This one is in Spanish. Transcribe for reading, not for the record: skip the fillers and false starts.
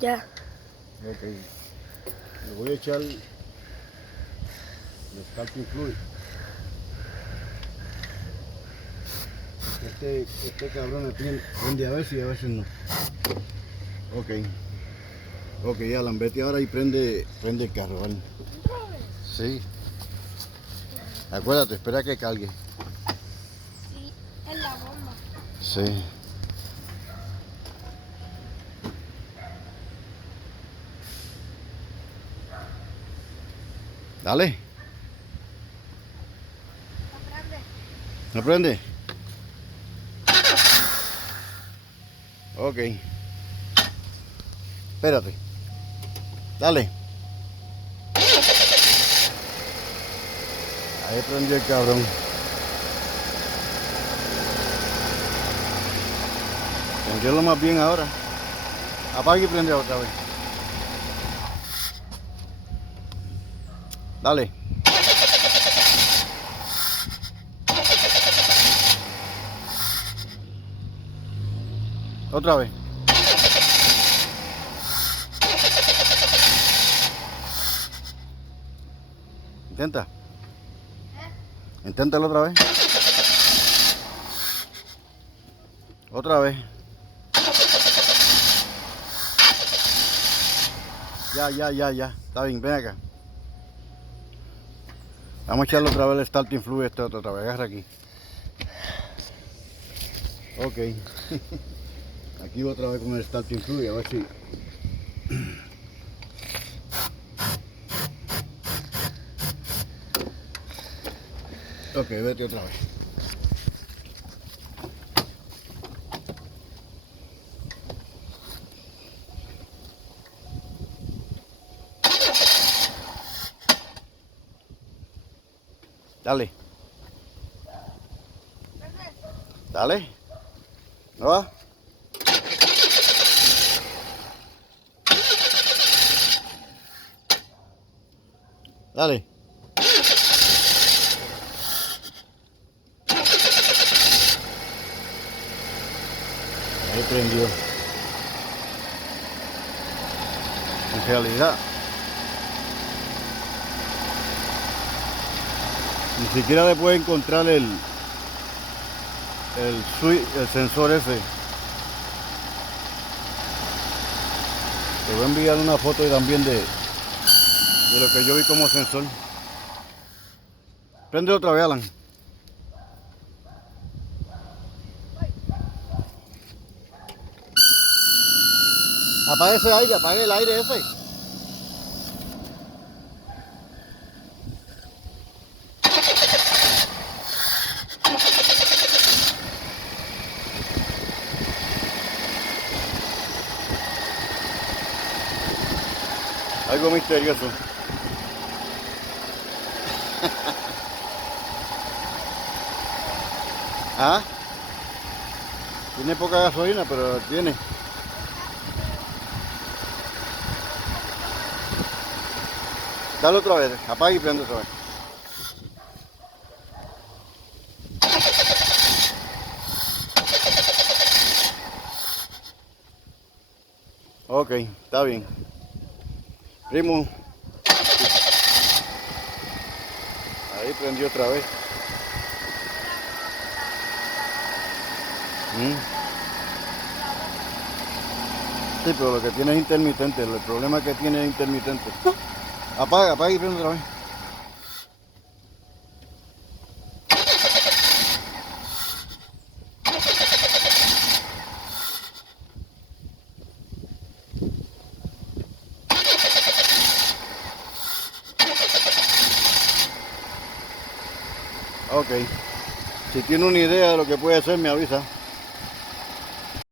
Ya. Ok. Le voy a echar el starting fluid. Este cabrón me prende a veces y a veces no. Ok. Ok, Alan, vete ahora y prende el carro, ¿vale? Sí. Acuérdate, espera que cargue. Sí, es la bomba. Sí. Dale. ¿No prende? ¿No prende? Ok. Espérate. Dale. Ahí prendió el cabrón. Prendió más bien ahora. Apaga y prende otra vez. Dale. Otra vez. Intenta. Inténtalo otra vez. Otra vez. Ya. Está bien, ven acá. Vamos a echarle otra vez el starting fluid este otra vez. Agarra aquí. Ok. Aquí otra vez con el starting fluid, a ver si... Ok, vete otra vez. Dale. Dale. ¿No va? Dale. Ahí prendió. En realidad, ni siquiera le puede encontrar el sensor ese. Te voy a enviar una foto también de lo que yo vi como sensor. Prende otra vez, Alan. Apague ese aire, apague el aire ese. Algo misterioso. ¿Ah? Tiene poca gasolina, pero tiene. Dale otra vez, apaga y prende otra vez. Ok, está bien. Primo. Ahí prendió otra vez. Sí, pero lo que tiene es intermitente. El problema que tiene es intermitente. Apaga y prende otra vez. Ok. Si tiene una idea de lo que puede hacer, me avisa.